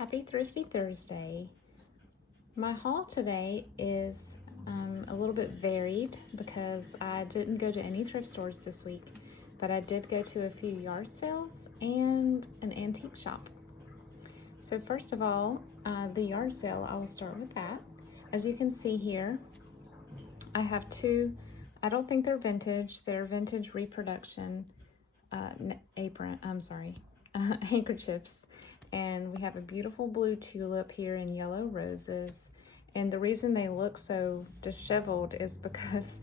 Happy Thrifty Thursday. My haul today is a little bit varied because I didn't go to any thrift stores this week, but I did go to a few yard sales and an antique shop. So first of all, the yard sale, I will start with that. As you can see here, I have two, I don't think they're vintage reproduction handkerchiefs. And we have a beautiful blue tulip here and yellow roses. And the reason they look so disheveled is because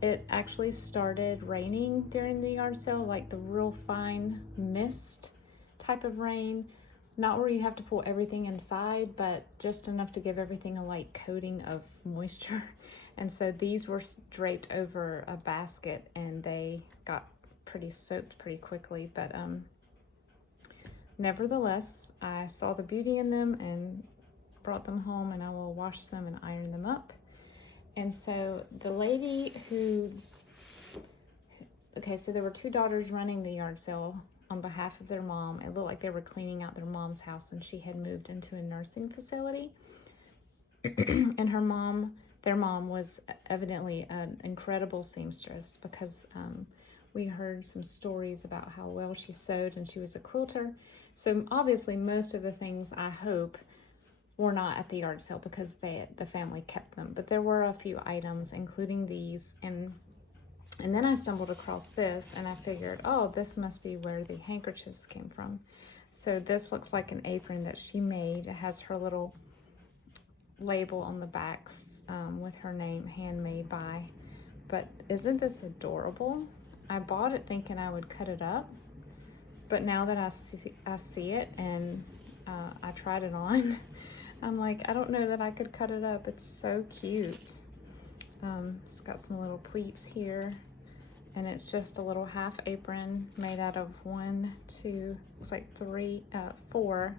it actually started raining during the yard sale, like the real fine mist type of rain. Not where you have to pull everything inside, but just enough to give everything a light coating of moisture. And so these were draped over a basket and they got pretty soaked pretty quickly. But nevertheless, I saw the beauty in them and brought them home, and I will wash them and iron them up. And so the lady so there were two daughters running the yard sale on behalf of their mom. It looked like they were cleaning out their mom's house, and she had moved into a nursing facility. And their mom was evidently an incredible seamstress, because we heard some stories about how well she sewed, and she was a quilter. So obviously most of the things, I hope, were not at the yard sale because the family kept them. But there were a few items, including these. And then I stumbled across this, and I figured, oh, this must be where the handkerchiefs came from. So this looks like an apron that she made. It has her little label on the backs with her name, handmade by. But isn't this adorable? I bought it thinking I would cut it up, but now that I see it and I tried it on, I'm like, I don't know that I could cut it up. It's so cute. It's got some little pleats here, and it's just a little half apron made out of four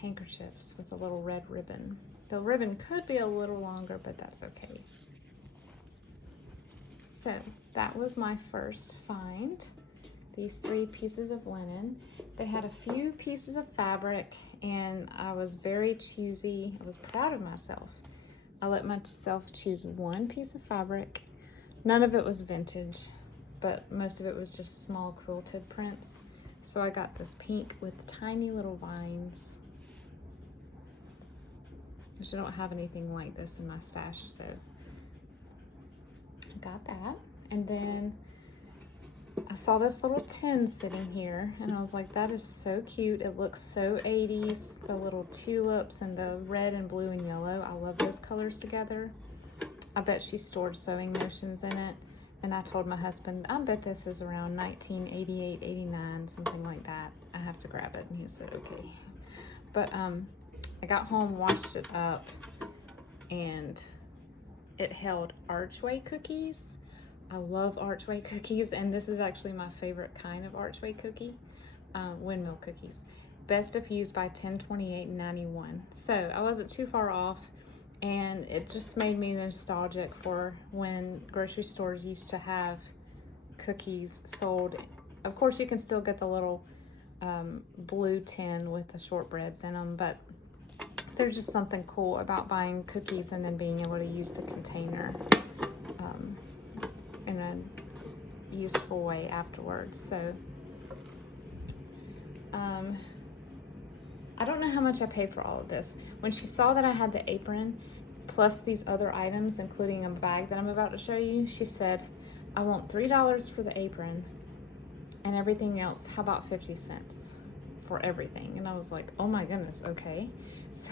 handkerchiefs with a little red ribbon. The ribbon could be a little longer, but that's okay. So that was my first find. These 3 pieces of linen. They had a few pieces of fabric, and I was very choosy. I was proud of myself. I let myself choose one piece of fabric. None of it was vintage, but most of it was just small quilted prints. So I got this pink with tiny little vines, which I don't have anything like this in my stash, so I got that. And then I saw this little tin sitting here, and I was like, that is so cute. It looks so 80s, the little tulips and the red and blue and yellow. I love those colors together. I bet she stored sewing motions in it. And I told my husband, I bet this is around 1988, 89, something like that. I have to grab it. And he said, okay. But I got home, washed it up, and it held archway cookies. I love archway cookies, and this is actually my favorite kind of archway cookie, windmill cookies. Best if used by 10/28/91. So I wasn't too far off, and it just made me nostalgic for when grocery stores used to have cookies sold. Of course, you can still get the little blue tin with the shortbreads in them, but there's just something cool about buying cookies and then being able to use the container in a useful way afterwards. So I don't know how much I paid for all of this. When she saw that I had the apron plus these other items, including a bag that I'm about to show you, she said, I want $3 for the apron, and everything else, how about 50 cents for everything? And I was like, oh my goodness, okay. So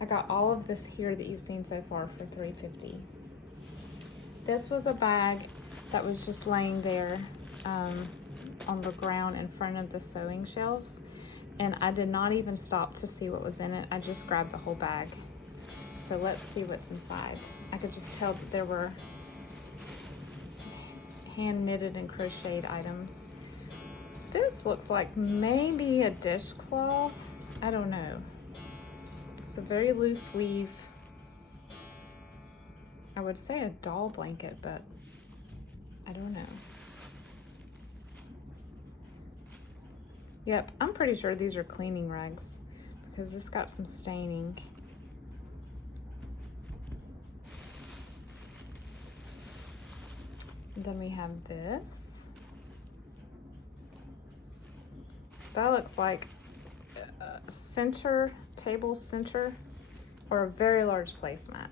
I got all of this here that you've seen so far for $3.50. This was a bag that was just laying there on the ground in front of the sewing shelves, and I did not even stop to see what was in it. I just grabbed the whole bag. So let's see what's inside. I could just tell that there were hand knitted and crocheted items. This looks like maybe a dishcloth. I don't know. It's a very loose weave. I would say a doll blanket, but I don't know. Yep, I'm pretty sure these are cleaning rags because this got some staining. Then we have this. That looks like a table center, or a very large placemat.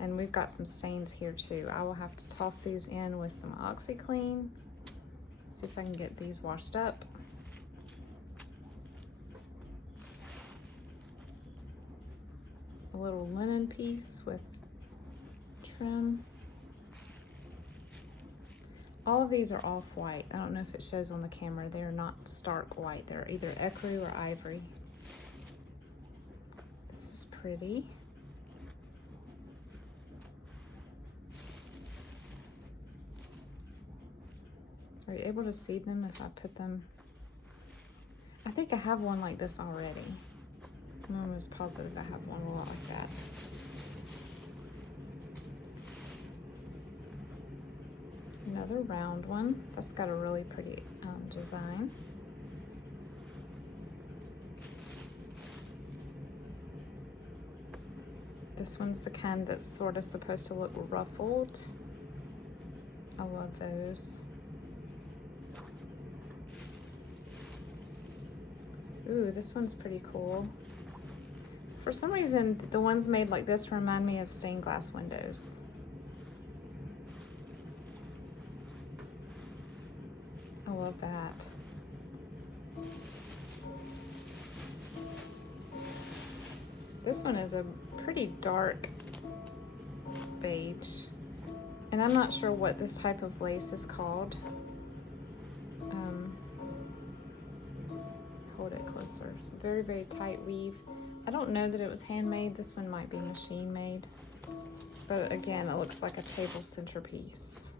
And we've got some stains here too. I will have to toss these in with some OxyClean. See if I can get these washed up. A little linen piece with trim. All of these are off-white. I don't know if it shows on the camera. They're not stark white. They're either ecru or ivory. This is pretty. Are you able to see them if I put them? I think I have one like this already. I'm almost positive I have one a lot like that. Another round one. That's got a really pretty design. This one's the kind that's sort of supposed to look ruffled. I love those. Ooh, this one's pretty cool. For some reason, the ones made like this remind me of stained glass windows. I love that. This one is a pretty dark beige, and I'm not sure what this type of lace is called. Hold it closer. It's a very, very tight weave. I don't know that it was handmade. This one might be machine made, but again, it looks like a table centerpiece.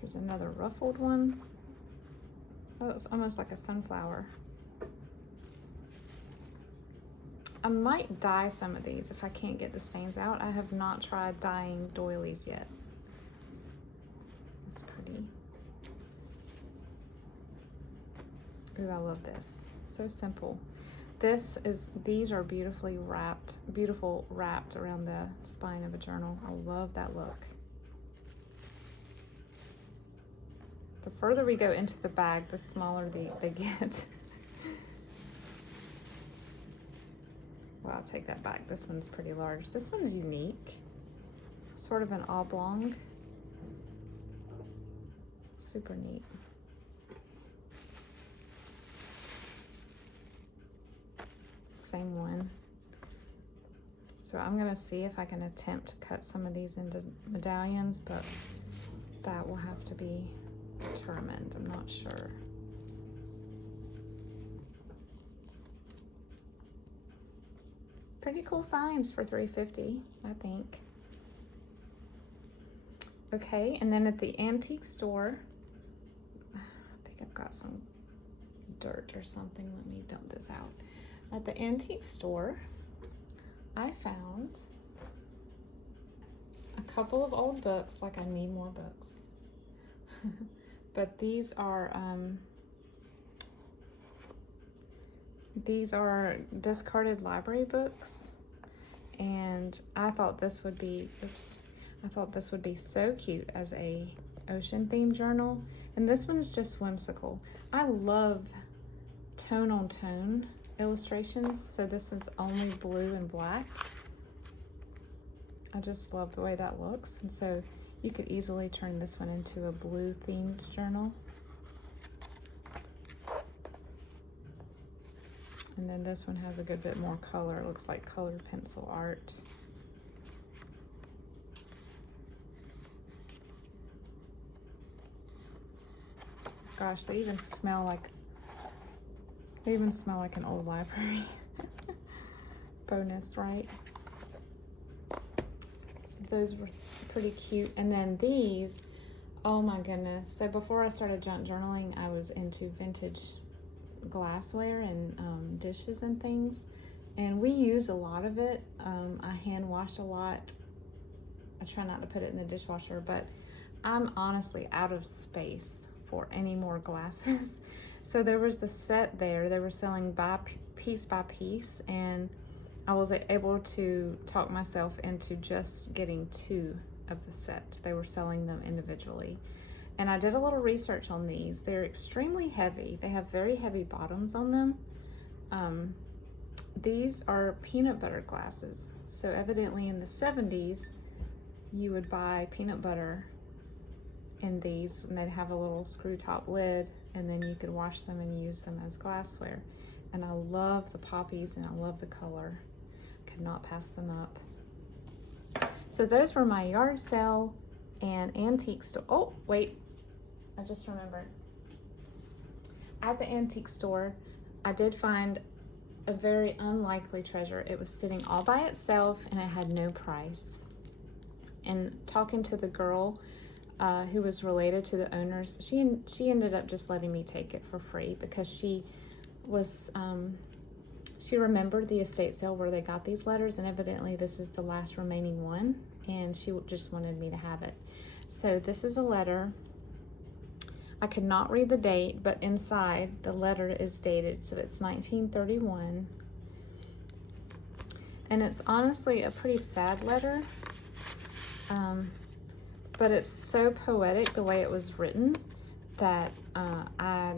Here's another ruffled one. Oh, it's almost like a sunflower. I might dye some of these if I can't get the stains out. I have not tried dyeing doilies yet. It's pretty. Ooh, I love this. So simple. These are beautifully wrapped, wrapped around the spine of a journal. I love that look. The further we go into the bag, the smaller they get. Well, I'll take that back. This one's pretty large. This one's unique. Sort of an oblong. Super neat. Same one. So I'm gonna see if I can attempt to cut some of these into medallions, but that will have to be determined. I'm not sure. Pretty cool finds for $3.50, I think. Okay, and then at the antique store, I think I've got some dirt or something. Let me dump this out. At the antique store, I found a couple of old books, like I need more books. But these are discarded library books, and I thought this would be, I thought this would be so cute as a ocean themed journal. And this one's just whimsical. I love tone on tone illustrations, so this is only blue and black. I just love the way that looks, and so you could easily turn this one into a blue themed journal. And then this one has a good bit more color. It looks like colored pencil art. Gosh, they even smell like an old library. Bonus, right? So those were pretty cute. And then these, oh my goodness. So before I started junk journaling, I was into vintage glassware and dishes and things, and we use a lot of it. I hand wash a lot. I try not to put it in the dishwasher, but I'm honestly out of space for any more glasses. So there was the set there. They were selling piece by piece, and I was able to talk myself into just getting 2 of the set. They were selling them individually. And I did a little research on these. They're extremely heavy. They have very heavy bottoms on them. These are peanut butter glasses. So evidently in the 70s, you would buy peanut butter in these, and they'd have a little screw top lid, and then you could wash them and use them as glassware. And I love the poppies and I love the color. Could not pass them up. So those were my yard sale and antique store. Oh, wait, I just remembered. At the antique store, I did find a very unlikely treasure. It was sitting all by itself and it had no price. And talking to the girl who was related to the owners, she ended up just letting me take it for free because she was she remembered the estate sale where they got these letters, and evidently this is the last remaining one, and she just wanted me to have it. So this is a letter. I could not read the date, but inside the letter is dated, so it's 1931. And it's honestly a pretty sad letter, but it's so poetic the way it was written that I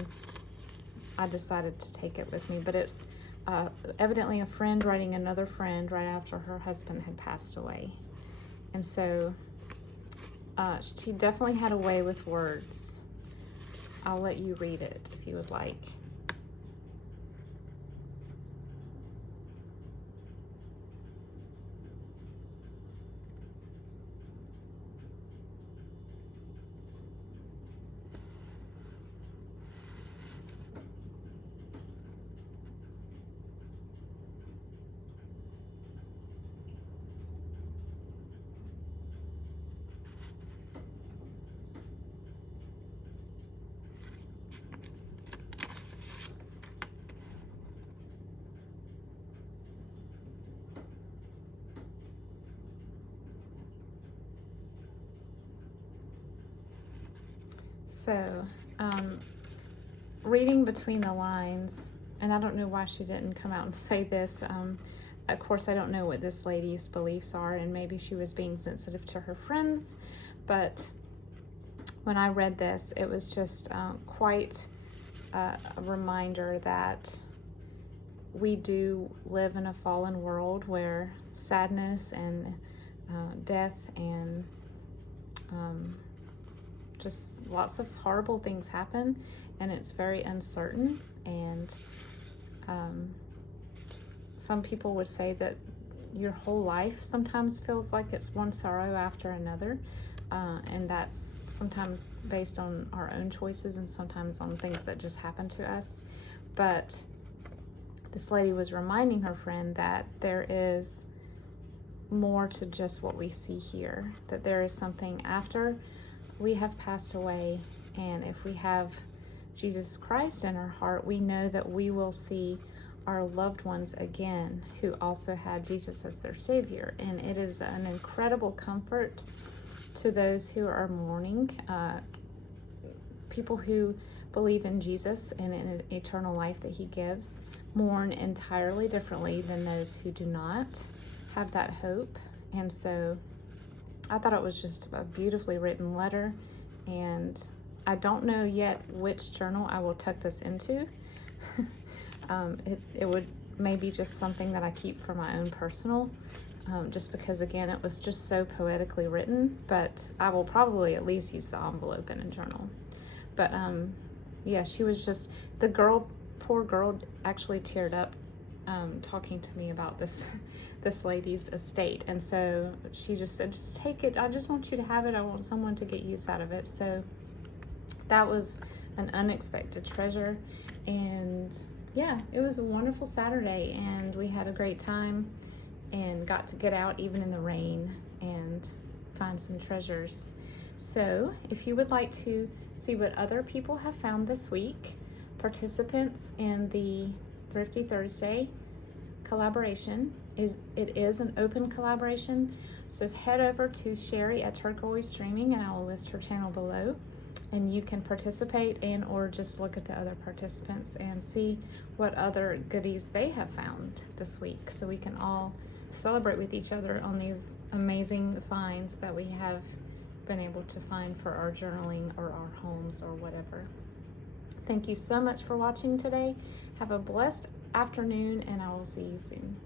decided to take it with me. But it's evidently a friend writing another friend right after her husband had passed away. And so she definitely had a way with words. I'll let you read it if you would like. So, reading between the lines, and I don't know why she didn't come out and say this. Of course, I don't know what this lady's beliefs are, and maybe she was being sensitive to her friends, but when I read this, it was just quite a reminder that we do live in a fallen world where sadness and death and just lots of horrible things happen, and it's very uncertain. And some people would say that your whole life sometimes feels like it's one sorrow after another, and that's sometimes based on our own choices and sometimes on things that just happen to us. But this lady was reminding her friend that there is more to just what we see here, that there is something after we have passed away, and if we have Jesus Christ in our heart, we know that we will see our loved ones again who also had Jesus as their Savior. And it is an incredible comfort to those who are mourning. People who believe in Jesus and in an eternal life that He gives mourn entirely differently than those who do not have that hope. And so I thought it was just a beautifully written letter, and I don't know yet which journal I will tuck this into. It would maybe just something that I keep for my own personal, just because, again, it was just so poetically written, but I will probably at least use the envelope in a journal. But yeah, she was just, the girl, poor girl, actually teared up talking to me about this lady's estate. And so she just said, just take it. I just want you to have it. I want someone to get use out of it. So that was an unexpected treasure. And yeah, it was a wonderful Saturday, and we had a great time and got to get out even in the rain and find some treasures. So if you would like to see what other people have found this week, participants in the Thrifty Thursday collaboration, it is an open collaboration, so head over to Sheree at Turquoise Dreaming, and I will list her channel below, and you can participate and or just look at the other participants and see what other goodies they have found this week, so we can all celebrate with each other on these amazing finds that we have been able to find for our journaling or our homes or whatever. Thank you so much for watching today. Have a blessed afternoon, and I will see you soon.